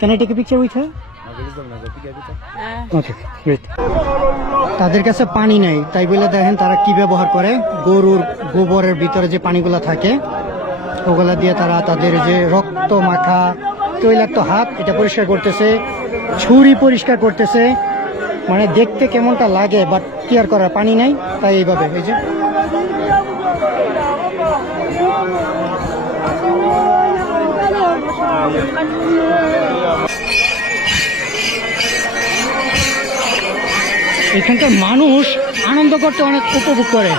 Can I take a picture with her? Okay, great. তাদের কাছে পানি নেই, তাই বলে দেখেন তারা কি ব্যবহার করে। গরুর গোবরের ভিতরে যে পানিগুলো থাকে ওগুলা দিয়ে তারা তাদের যে রক্ত মাখা তৈলাক্ত হাত এটা পরিষ্কার করতেছে, ছুরি পরিষ্কার করতেছে। মানে দেখতে কেমনটা লাগে, বাট কেয়ার করার পানি নাই, তাই এইভাবে এই যে এখানকার মানুষ আনন্দ করতে অনেক উপভোগ করে।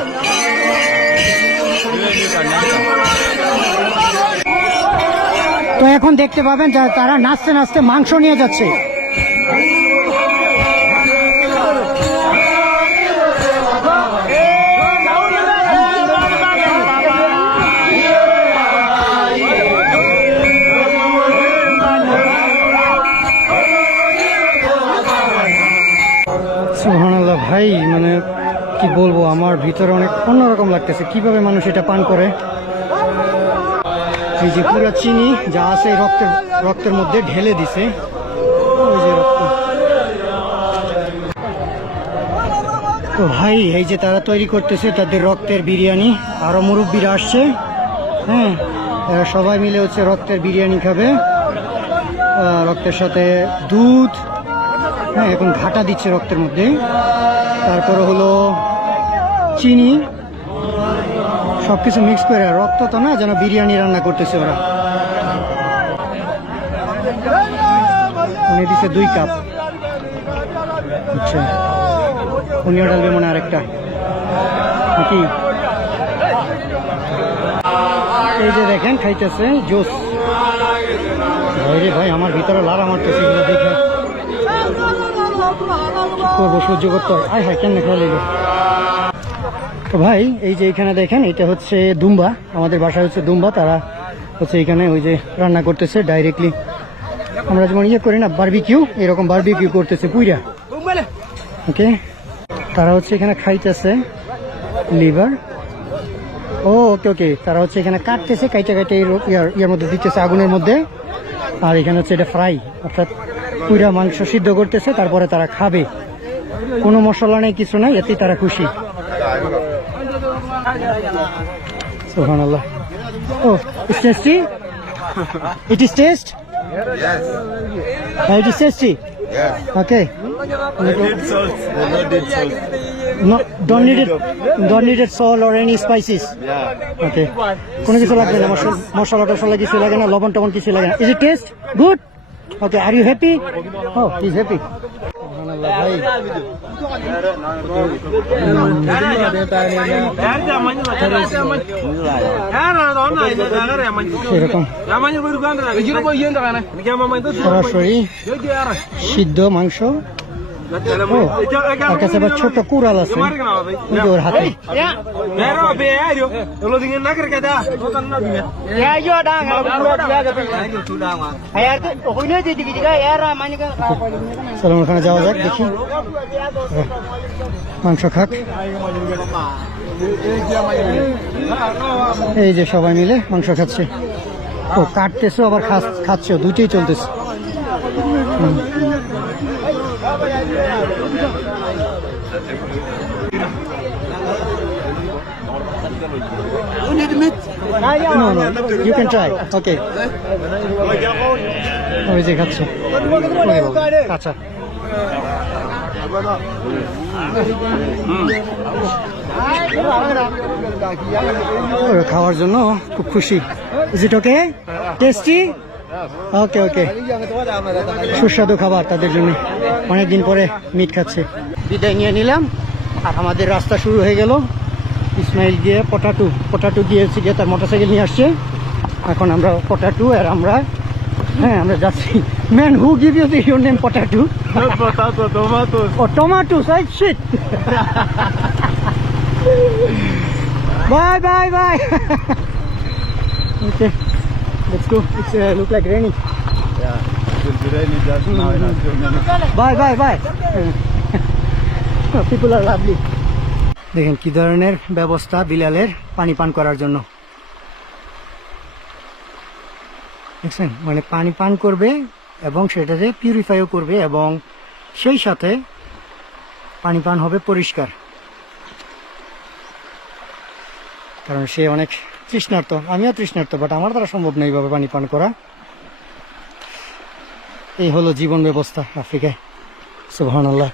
তো এখন দেখতে পাবেন যে তারা নাচতে নাচতে মাংস নিয়ে যাচ্ছে। সুবহানাল্লাহ ভাই, মানে কি বলবো, আমার ভিতরে অনেক অন্যরকম লাগতেছে কিভাবে মানুষ এটা পান করে। এই যে পুরো চিনি যা আছে রক্তের মধ্যে ঢেলে দিছে। ওই যে রক্ত। তো ভাই এই যে তারা তৈরি করতেছে তাদের রক্তের বিরিয়ানি। আরো মুরব্বীরা আসছে, হ্যাঁ, এরা সবাই মিলে হচ্ছে রক্তের বিরিয়ানি খাবে, রক্তের সাথে দুধ। হ্যাঁ, এখন ঘাটা দিচ্ছে রক্তের মধ্যে, তারপরে হলো চিনি, সবকিছু মিক্স করে। রক্ত তো না, যেন বিরিয়ানি রান্না করতেছে ওরা। উনি দিচ্ছে 2 কাপ। আচ্ছা, উনিও ডালবে মনে আরেকটা নাকি। এই যে দেখেন খাইতেছে জুস। ভাই রে ভাই, আমার ভিতরে লাড়া মারতেছে এগুলো দেখে। করবো, সহ্য করতে হয়। আয় হায়, কেন খেলে। তো ভাই এই যে এখানে দেখেন, এটা হচ্ছে দুম্বা। আমাদের বাসায় হচ্ছে দুম্বা। তারা হচ্ছে এখানে ওই যে রান্না করতেছে ডাইরেক্টলি। আমরা যেমন ইয়ে করি না বারবিকিউ, এরকম বারবিকিউ করতেছে পুইরা। ওকে, তারা হচ্ছে এখানে খাইতেছে লিভার। ও ওকে ওকে, তারা হচ্ছে এখানে কাটতেছে, কাইটে ইয়ার মধ্যে দিতেছে আগুনের মধ্যে। আর এখানে হচ্ছে এটা ফ্রাই, অর্থাৎ পুরা মাংস সিদ্ধ করতেছে, তারপরে তারা খাবে। কোনো মশলা নেই, কিছু নাই, এতেই তারা খুশি। সুবহানাল্লাহ। ও, it's tasty? It is taste? Yes. It is tasty? Yes. Okay. No need salt. No need salt. No, don't need it salt or any spices. Yeah. Okay. কোনো কিছু লাগবে না, মশলা টশলা কিছু লাগে না, লবণ টবণ কিছু লাগে না। Is it taste good? Okay, are you happy? Oh, he's happy. ভাই সরাসরি সিদ্ধ মাংস। তার কাছে আবার ছোট কুড়াল আছে ওর হাতে। চলো ওখানে যাওয়া যাক, দেখি মাংস খাক। এই যে সবাই মিলে মাংস খাচ্ছে। ও কাটতেছে আবার খাচ্ছে, দুইটাই চলতেছে। No, you can try. Okay. ওই যে খাচ্ছে কাঁচা। খাওয়ার জন্য খুব খুশি। Is it okay? টেস্টি? ওকে ওকে, সুস্বাদু খাবার তাদের জন্য। অনেকদিন পরে মিট খাচ্ছে। বিদায় নিয়ে নিলাম, আর আমাদের রাস্তা শুরু হয়ে গেল। ইসমাইল গিয়ে পটাটু গিয়েছি, গিয়ে তার মোটরসাইকেল নিয়ে আসছে। এখন আমরা পটাটু, আর আমরা আমরা যাচ্ছি। Man, who give you your name potato? Potato, tomatoes. Oh, tomatoes, right? Shit. Bye. Okay, let's go. It's look like raining. Yeah, it will be raining just now in a few minutes. Bye. People are lovely. দেখেন কি ধরনের ব্যবস্থা বিলালের পানি পান করার জন্য। দেখছেন, মানে পানি পান করবে এবং সেটাকে পিউরিফাইও করবে এবং সেই সাথে পানি পান হবে পরিষ্কার, কারণ সে অনেক তৃষ্ণার্ত, আমিও তৃষ্ণার্ত, বাট আমার দ্বারা সম্ভব নয় এইভাবে পানি পান করা। এই হলো জীবন ব্যবস্থা আফ্রিকায়। সুবহানাল্লাহ।